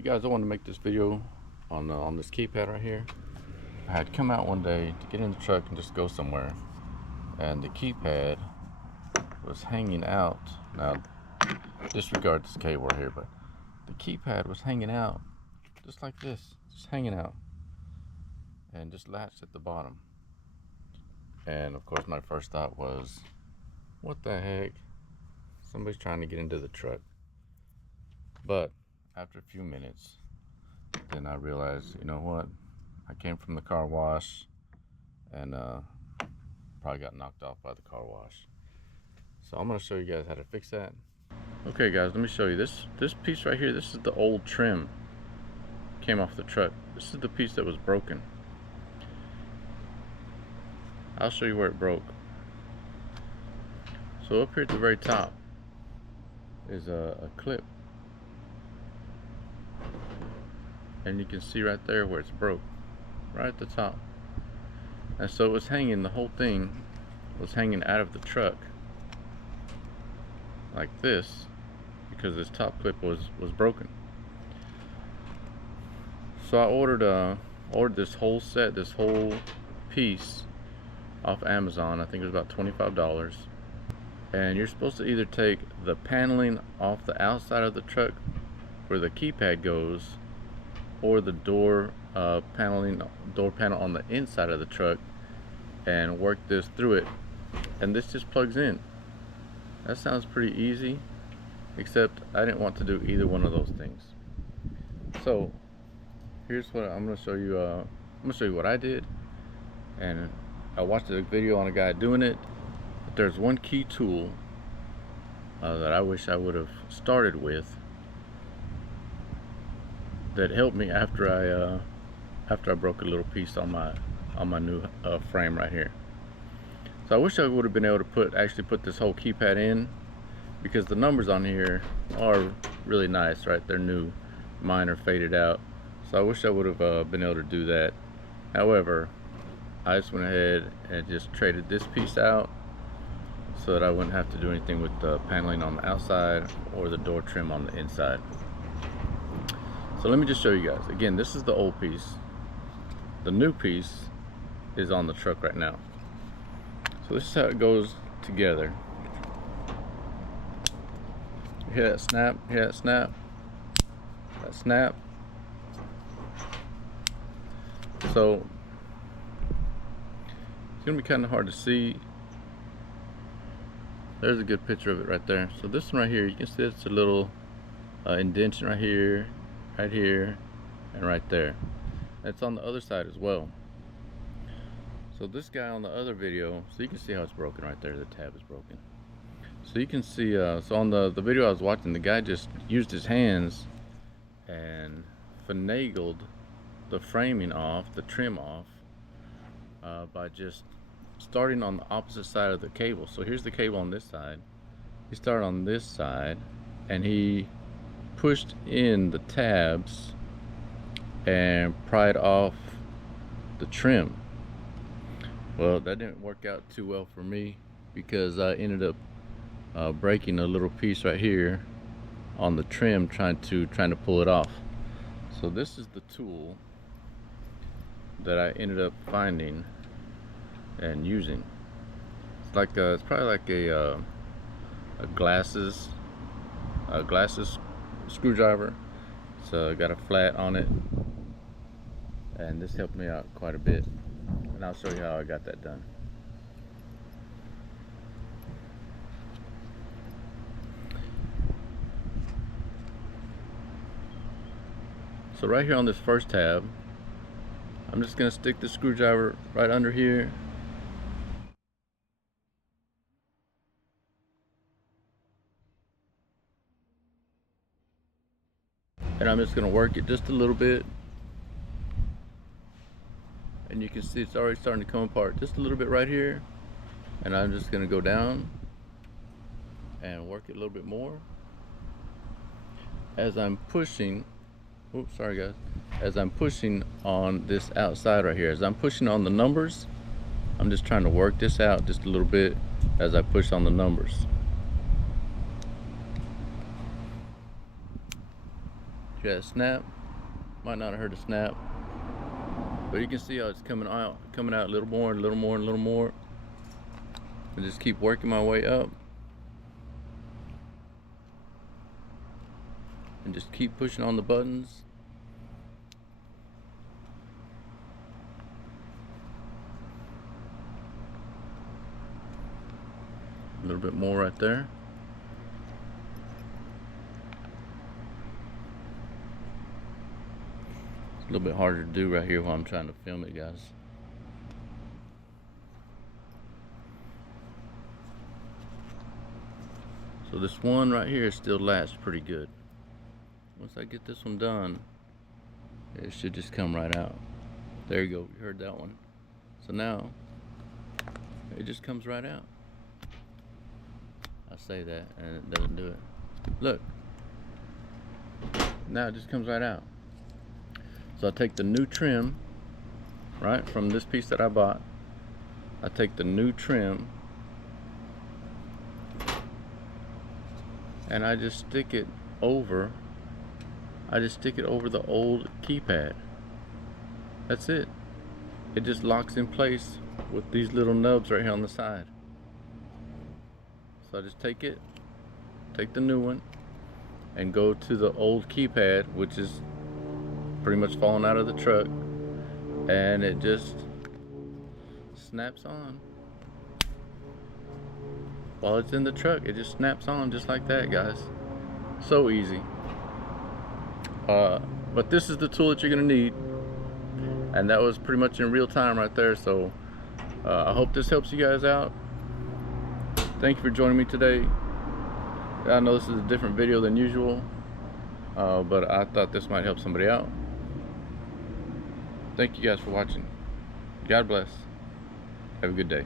You guys, I want to make this video on this keypad right here. I had come out one day to get in the truck and just go somewhere, and the keypad was hanging out. Now, disregard this cable right here, but the keypad was hanging out just like this, just hanging out, and just latched at the bottom. And of course, my first thought was, what the heck? Somebody's trying to get into the truck. But after a few minutes, then I realized, you know what? I came from the car wash and probably got knocked off by the car wash. So I'm gonna show you guys how to fix that. Okay guys, let me show you this piece right here. This is the old trim, came off the truck. This is the piece that was broken. I'll show you where it broke. So up here at the very top is a clip, and you can see right there where it's broke, right at the top. And so it was hanging, the whole thing was hanging out of the truck like this, because this top clip was broken. So I ordered this whole set, this whole piece off Amazon. I think it was about $25. And you're supposed to either take the paneling off the outside of the truck where the keypad goes, or the door panel on the inside of the truck, and work this through it, and this just plugs in. That sounds pretty easy, except I didn't want to do either one of those things. So here's what I'm going to show you. I'm going to show you what I did, and I watched a video on a guy doing it. But there's one key tool that I wish I would have started with, that helped me after I broke a little piece on my new frame right here. So I wish I would have been able to actually put this whole keypad in, because the numbers on here are really nice, right? They're new. Mine are faded out. So I wish I would have been able to do that. However, I just went ahead and just traded this piece out so that I wouldn't have to do anything with the paneling on the outside or the door trim on the inside. So let me just show you guys. Again, this is the old piece. The new piece is on the truck right now. So this is how it goes together. You hear that snap? You hear that snap? That snap. So it's gonna be kind of hard to see. There's a good picture of it right there. So this one right here, you can see it's a little indentation right here, and right there. It's on the other side as well. So this guy on the other video, so you can see how it's broken right there. The tab is broken. So you can see, so on the video I was watching, the guy just used his hands and finagled the framing off, the trim off, by just starting on the opposite side of the cable. So here's the cable on this side. He started on this side, and he pushed in the tabs and pried off the trim. Well, that didn't work out too well for me, because I ended up breaking a little piece right here on the trim trying to pull it off. So this is the tool that I ended up finding and using. It's like it's probably like a glasses screwdriver. So got a flat on it, and this helped me out quite a bit, and I'll show you how I got that done. So right here on this first tab, I'm just gonna stick the screwdriver right under here, and I'm just gonna work it just a little bit, and you can see it's already starting to come apart just a little bit right here. And I'm just gonna go down and work it a little bit more as I'm pushing. Oops, sorry guys. As I'm pushing on this outside right here, as I'm pushing on the numbers, I'm just trying to work this out just a little bit as I push on the numbers. You got a snap. Might not have heard a snap, but you can see how it's coming out a little more, a little more, and a little more. And just keep working my way up. And just keep pushing on the buttons. A little bit more right there. It's a little bit harder to do right here while I'm trying to film it, guys. So this one right here still lasts pretty good. Once I get this one done, it should just come right out. There you go, you heard that one. So now, it just comes right out. I say that and it doesn't do it. Look, now it just comes right out. So I take the new trim, right, from this piece that I bought. I take the new trim and I just stick it over. The old keypad. That's it. It just locks in place with these little nubs right here on the side. So I just take the new one, and go to the old keypad, which is pretty much falling out of the truck, and it just snaps on. While it's in the truck, it just snaps on just like that, guys. So easy. But this is the tool that you're gonna need, and that was pretty much in real time right there. So I hope this helps you guys out. Thank you for joining me today. I know this is a different video than usual, but I thought this might help somebody out. Thank you guys for watching. God bless. Have a good day.